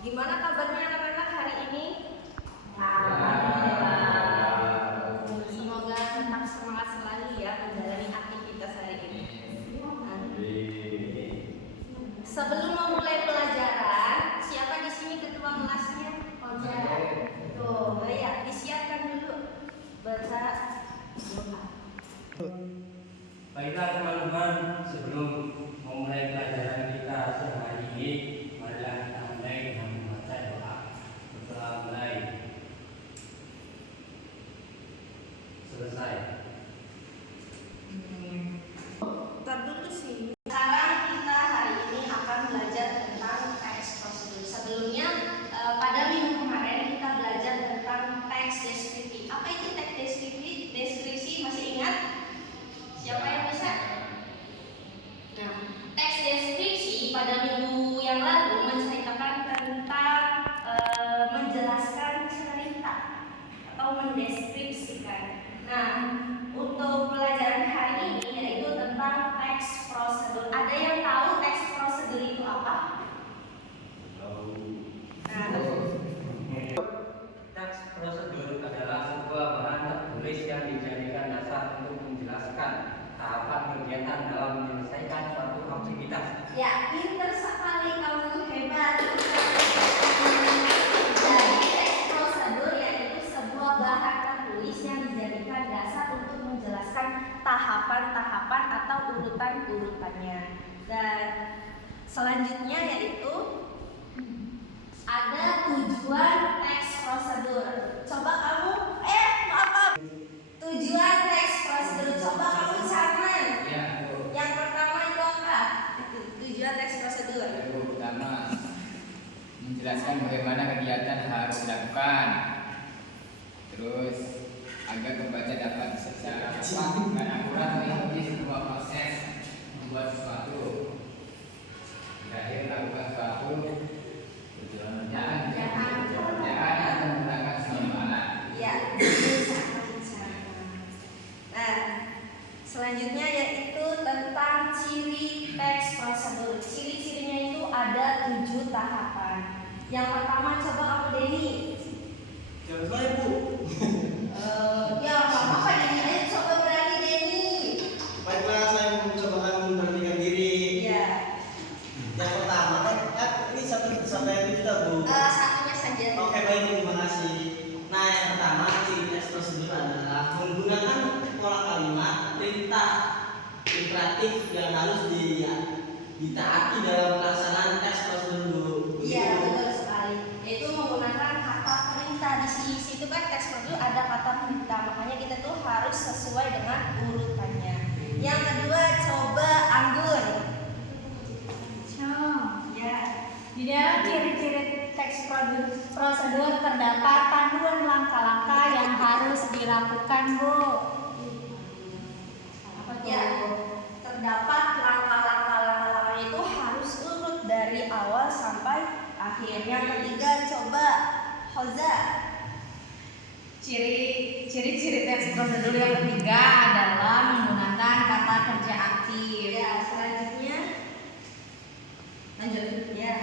Gimana kabarnya anak-anak hari ini? Semoga tetap semangat selalu ya menjalani aktivitas hari ini. Sebelum memulai pelajaran, siapa di sini ketua kelasnya? Tuh, ya, disiapkan dulu baca doa. Baiklah teman-teman, sebelum memulai pelajaran kita siang hari ini, marilah kita mulai dengan membaca doa. Setelah mulai selesai. Ntar dulu sih. Sekarang kita hari ini akan belajar tentang teks prosedur. Sebelumnya pada minggu kemarin kita belajar tentang teks deskripsi. Apa itu teks deskripsi? Deskripsi masih ingat? Siapa yang bisa? Nah, teks deskripsi pada minggu yang lalu menceritakan tentang menjelaskan cerita atau mendeskripsikan. Nah, untuk pelajaran hari ini yaitu tentang teks prosedur. Ada yang tahu teks prosedur itu apa? Nah, Teks prosedur adalah sebuah bahan tertulis yang dijadikan dasar untuk menjelaskan tahapan kegiatan dalam menyelesaikan suatu aktivitas. ya, pinter sekali kamu, hebat. Jadi teks prosedur yaitu sebuah bahan tertulis yang dijadikan dasar untuk menjelaskan tahapan-tahapan atau urutan-urutannya. Dan selanjutnya yaitu ada tujuan teks prosedur. Coba kamu, maaf. Tujuan teks prosedur, coba kamu catat. Ya, Yang pertama itu apa? Tujuan teks prosedur. Yang pertama, menjelaskan bagaimana kegiatan harus dilakukan. Terus, agar pembaca dapat secara cepat dan akurat mengikuti sebuah proses membuat sesuatu. Terakhir, melakukan suatu jangan atau menggunakan suatu alat. Ya, nah, selanjutnya yaitu tentang ciri teks prosedur. Ciri-cirinya itu ada 7 tahapan. Yang pertama coba kamu Denny. Jangan saya Bu. Ya nggak apa-apa Denny, ayo coba berani Denny. Baiklah, saya mencoba memberanikan diri. Ya, Yang pertama kan ini sampai yang kita Bu. satunya saja. Oke baik, terima kasih. Nah yang pertama ciri teks prosedur adalah menggunakan pola kalimat perintah imperatif yang harus ditaati dalam pelaksanaan teks prosedur Bu. Iya betul sekali. Itu menggunakan kata perintah di situ kan teks prosedur ada kata perintah, makanya kita tuh harus sesuai dengan urutannya. Yang kedua coba Anggun. Ya. Di dalam ciri-ciri teks prosedur terdapat panduan langkah-langkah yang harus dilakukan, Bu. Ya, terdapat langkah-langkah itu harus urut dari awal sampai akhir. Yang ketiga coba Hoza. Ciri-ciri teks prosedur yang ketiga adalah menggunakan kata kerja aktif. Ya, selanjutnya lanjut. Ya,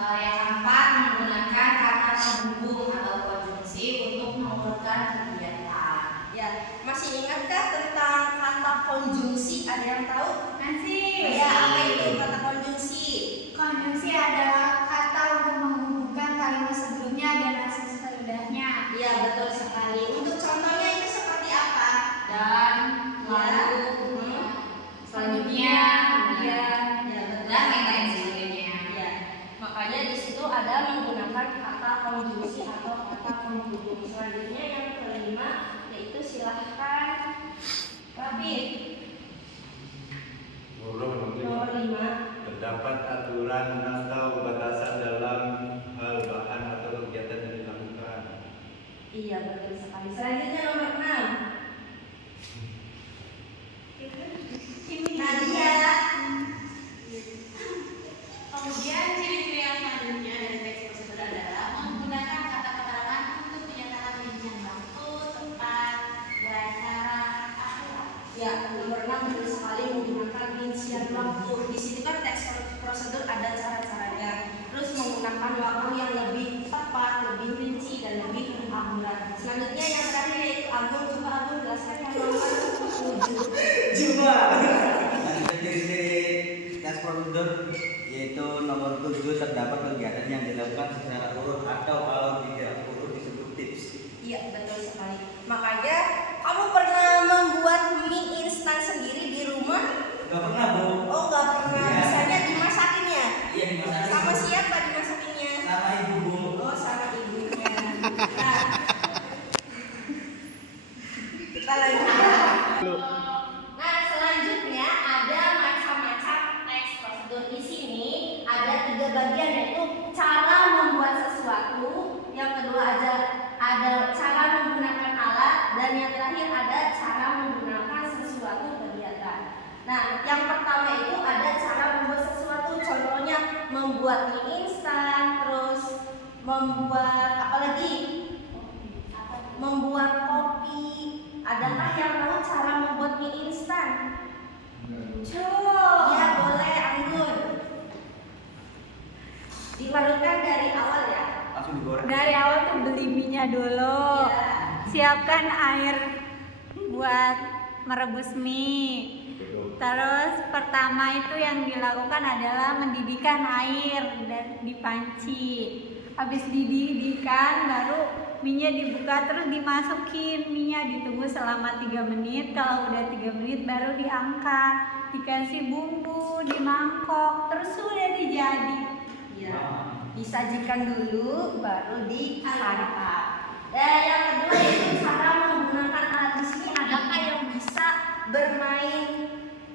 Yang keempat, menggunakan kata penghubung atau konjungsi untuk mengurutkan kegiatan. ya, masih ingatkah tentang kata konjungsi? Ada yang tahu? Masih. Ya, apa itu kata konjungsi? Konjungsi adalah kata untuk menghubungkan kalimat sebelumnya dan sesudahnya. Iya betul sekali. Untuk contohnya itu seperti apa? Dan lalu selanjutnya kemudian Ya betul. dan lain-lain sebagainya. Ya. Makanya di situ ada menggunakan kata konjungsi atau kata penghubung. Selanjutnya yang kelima yaitu silahkan Rabin. Nomor 5. Terdapat aturan atau batasan dalam hal bahan atau kegiatan yang dilakukan. Iya betul sekali. Selanjutnya nomor 6. Nadia. Kemudian ciri-ciri yang selanjutnya dari teks prosedur adalah menggunakan kata keterangan untuk menyatakan rincian waktu, tempat, dan cara akhirat. Ya, nomor 6 betul sekali menggunakan rincian waktu. Di sini kan teks prosedur ada cara-caranya. Terus menggunakan waktu yang lebih tepat, lebih rinci, dan lebih akurat. Selanjutnya yang terakhir yaitu Agung. Coba Agung jelaskan yang nomor 7. Cuma. Ada ciri-ciri tes prosedur yaitu nomor 7 terdapat kegiatan yang dilakukan secara urut atau kalau tidak urut disebut tips. Iya, betul sekali. Makanya kamu pernah membuat mie instan sendiri di rumah? Gak pernah, Bu. Oh, nggak pernah. Iya. Misalnya dimasakin ya? Iya, dimasakin. Sama siapa dimasakinnya? Sama ibu, Bu. Oh, sama ibunya. Nah, kita lanjut ya. Nah, selanjutnya ada macam-macam teks prosedur. Di sini ada 3 bagian, yaitu cara membuat sesuatu, yang kedua ada cara menggunakan alat, dan yang terakhir ada cara menggunakan sesuatu kegiatan. Nah, yang pertama itu ada cara membuat sesuatu, contohnya membuat mie instan, terus membuat apa lagi? Membuat kopi. Adakah yang tahu cara membuat mie instan? Ya, boleh, Anggun. Diparutkan dari awal ya. Langsung digoreng. Dari awal tuh beli minyak dulu. Ya. Siapkan air buat merebus mie. Terus pertama itu yang dilakukan adalah mendidihkan air dan di panci. Habis dididihkan baru minyak dibuka, terus dimasukin minyak, ditunggu selama 3 menit. Kalau udah 3 menit baru diangkat, dikasih bumbu di mangkok, terus sudah dijadi. Ya. Disajikan dulu baru disantap. Dan yang kedua itu cara menggunakan alat. Di sini adakah yang bisa bermain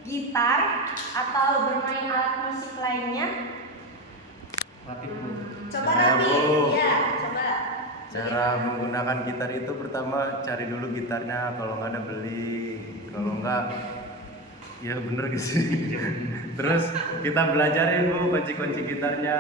gitar atau bermain alat musik lainnya? Rapid, Bu. Coba Ya, Rabi. Bu. Ya, coba. Cara menggunakan gitar itu pertama cari dulu gitarnya, kalau nggak ada beli, kalau nggak ya bener gitu sih. Terus kita belajarin, Bu, kunci-kunci gitarnya.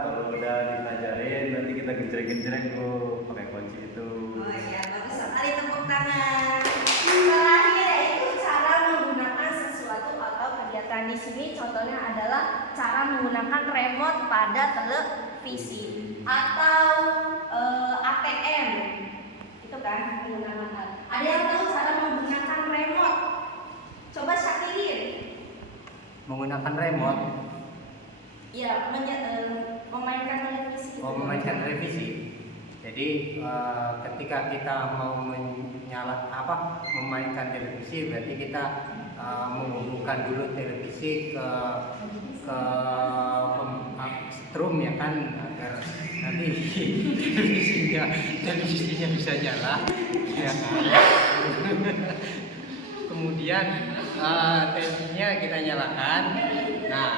Kalau udah dipelajarin nanti kita genjreng-genjreng, Bu, pakai kunci itu. Oh iya, bagus sekali, tepuk tangan. Terakhir yaitu cara menggunakan sesuatu atau kegiatan. Di sini contohnya adalah cara menggunakan remote pada televisi atau ATM. Itu kan menggunakan alat. Ada yang tahu cara menggunakan remote? Coba Syakir. Menggunakan remote, Ya, memainkan televisi. mau memainkan televisi. Jadi ketika kita mau memainkan televisi, berarti kita menghubungkan dulu televisi ke strum ya kan, agar nanti televisinya bisa nyala ya kan. Kemudian televisinya kita nyalakan. Nah,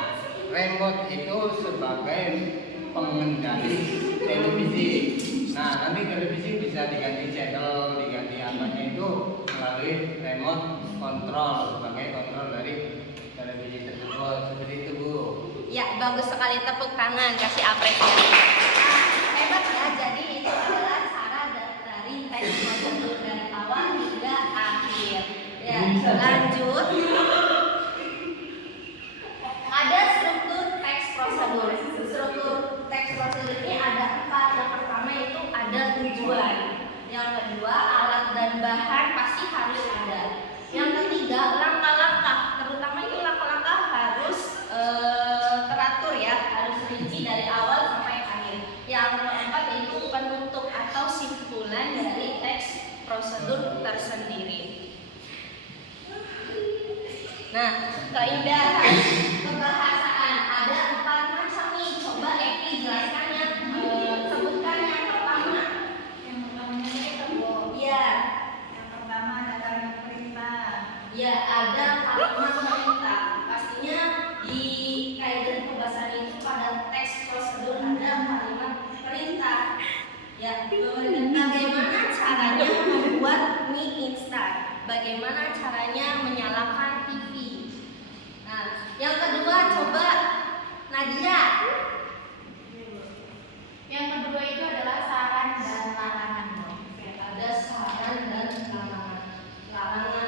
remote itu sebagai pengendali televisi. Nah, nanti televisi bisa diganti channel, diganti apanya itu melalui remote control, sebagai kontrol dari televisi tersebut. Seperti itu, Bu. Ya, bagus sekali, tepuk tangan, kasih apresiasi. Nah, hebat ya. Jadi itu adalah cara dari teks prosedur dari awal hingga akhir. Ya, lanjut. Ada struktur teks prosedur. Struktur teks prosedur ini ada 4. Yang pertama itu ada tujuan. Yang kedua, alat dan bahan pasti harus ada. Yang ketiga, langkah-langkah. Terutama itu langkah-langkah harus teratur ya, harus rinci dari awal sampai akhir. Yang keempat itu penutup atau simpulan dari teks prosedur tersendiri. Nah, keindahan kebahasaan ada 4 macam nih. Coba Eki jelaskan yang sebutkan yang pertama. Yang pertamanya itu Iya, yang pertama ada kalimat perintah. ya ada kalimat perintah. Pastinya di kaidah pembahasan itu pada teks prosedur ada kalimat perintah. Ya, bagaimana caranya membuat mie instan? Bagaimana caranya menyalakan TV? Nah, yang kedua coba Nadia. Yang kedua itu adalah saran dan larangan. Oke, ada saran dan larangan. Larangan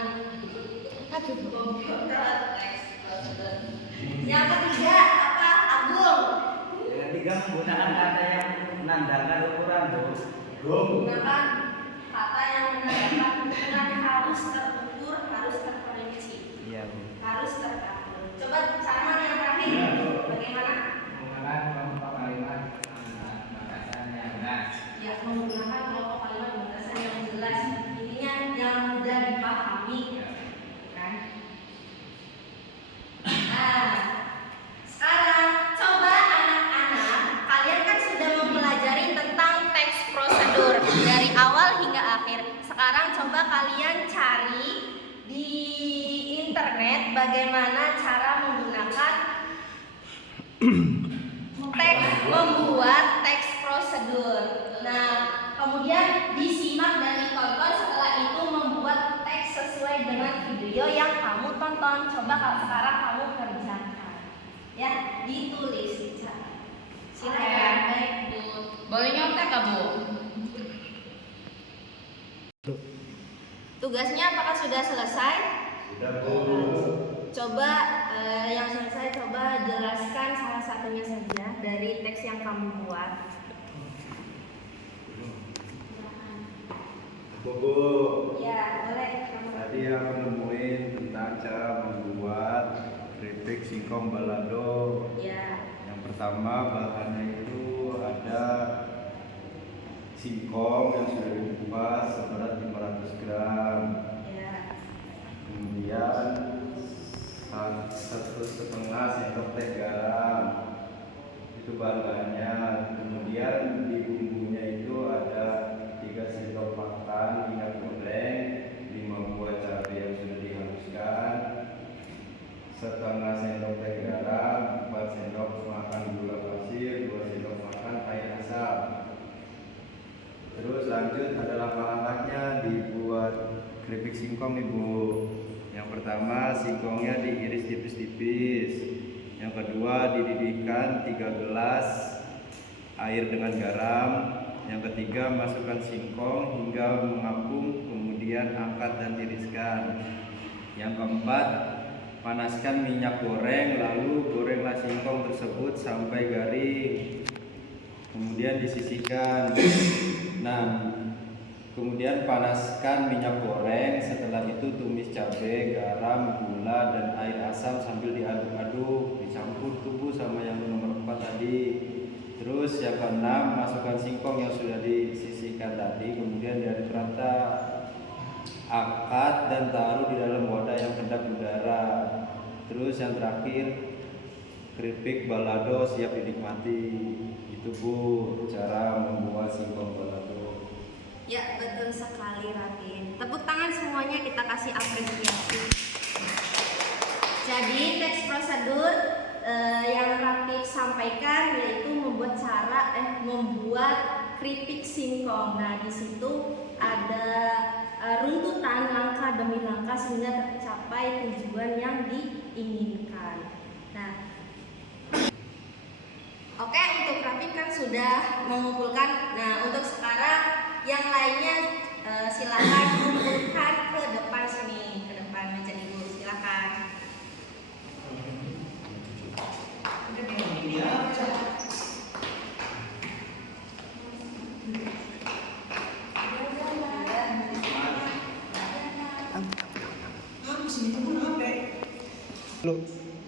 membuat teks prosedur. Yang ketiga apa? Agung. Yang ketiga menggunakan kata menandakan ukuran tuh. Gunakan kata yang menandakan ukuran harus terukur, harus terperinci, Iya, Bu. harus teratur. Coba sama yang terakhir, bagaimana? Menggunakan kelompok kalimat batasan yang jelas. Ya, menggunakan kelompok kalimat batasan yang jelas. Ininya yang mudah dipahami, kan? Nah, sekarang coba anak-anak, kalian kan sudah mempelajari tentang teks prosedur dari awal hingga akhir. Sekarang coba kalian cari di internet bagaimana cara menggunakan membuat teks prosedur. Nah, kemudian disimak dan ditonton, setelah itu membuat teks sesuai dengan video yang kamu tonton. Coba kalau sekarang kamu kerjakan, ya, ditulis. Silakan. Baik, Bu. Boleh nyontek nggak, Bu? Tugasnya apakah sudah selesai? Sudah, Bu. Coba yang selesai coba jelaskan salah satunya saja dari teks yang kamu buat. Bu, Ya, boleh. tadi aku nemuin tentang cara membuat keripik singkong balado. Ya. Yang pertama bahannya itu ada singkong yang sudah dikupas seberat 500 gram. Ya. Kemudian 1,5 sendok teh garam. Itu bahannya. Kemudian di bumbunya itu ada 3 sendok makan minyak goreng, 5 buah cabai yang sudah dihaluskan, 1/2 sendok teh garam, 4 sendok makan gula pasir, 2 sendok makan air asam. Terus lanjut ada langkah-langkahnya dibuat keripik singkong nih, Bu. Yang pertama, singkongnya diiris tipis-tipis. Yang kedua, dididihkan 3 gelas air dengan garam. Yang ketiga, masukkan singkong hingga mengapung, kemudian angkat dan tiriskan. Yang keempat, panaskan minyak goreng, lalu gorenglah singkong tersebut sampai garing. Kemudian disisihkan. Nah, kemudian panaskan minyak goreng. Setelah itu tumis cabai, garam, gula, dan air asam sambil diaduk-aduk. Dicampur tubuh sama yang nomor 4 tadi. Terus yang keenam, masukkan singkong yang sudah disisihkan tadi. Kemudian diaduk rata. Angkat dan taruh di dalam wadah yang kedap udara. Terus yang terakhir, keripik balado siap dinikmati. Itu, Bu, cara membuat singkong balado. Ya, betul sekali, Rafin. Tepuk tangan semuanya, kita kasih apresiasi. Jadi teks prosedur yang Rafif sampaikan yaitu membuat keripik singkong. Nah, di situ ada runtutan langkah demi langkah sehingga tercapai tujuan yang diinginkan. Nah, oke, untuk Rafif kan sudah mengumpulkan. Nah, untuk sekarang yang lainnya silakan kumpulkan ke depan sini, ke depan meja ibu, silakan.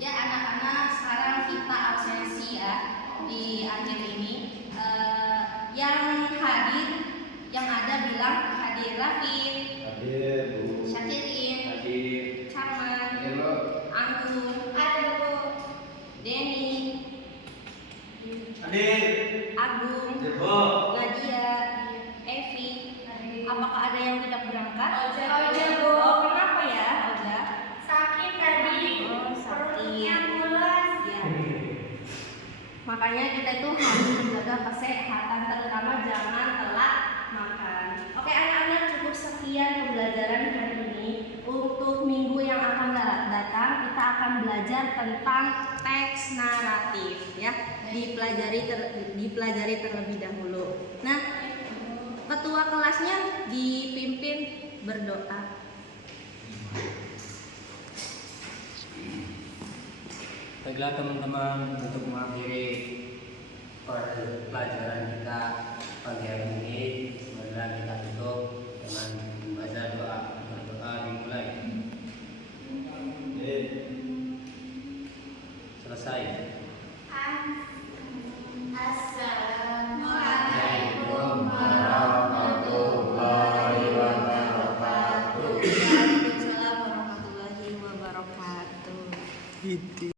Ya anak-anak, sekarang kita absensi ya di akhir ini. Yang hadir, yang ada bilang hadir Rafif, Hadir, Bu. Syakirin, Hadir. Charman, Halo. Anggun, ada Bu, Denny, Hadir. Agung, Bu. Nadia, Evi. Apakah ada yang tidak berangkat? Oja, Bu. Oh, kenapa ya, Oja? Sakit tadi. Oh, sakit. Perutnya mules. Ya. Makanya kita itu harus menjaga kesehatan, terutama jangan telat makan. Oke anak-anak, cukup sekian pembelajaran hari ini. Untuk minggu yang akan datang kita akan belajar tentang teks naratif ya. Dipelajari terlebih dahulu. Nah, ketua kelasnya dipimpin berdoa. Baiklah teman-teman,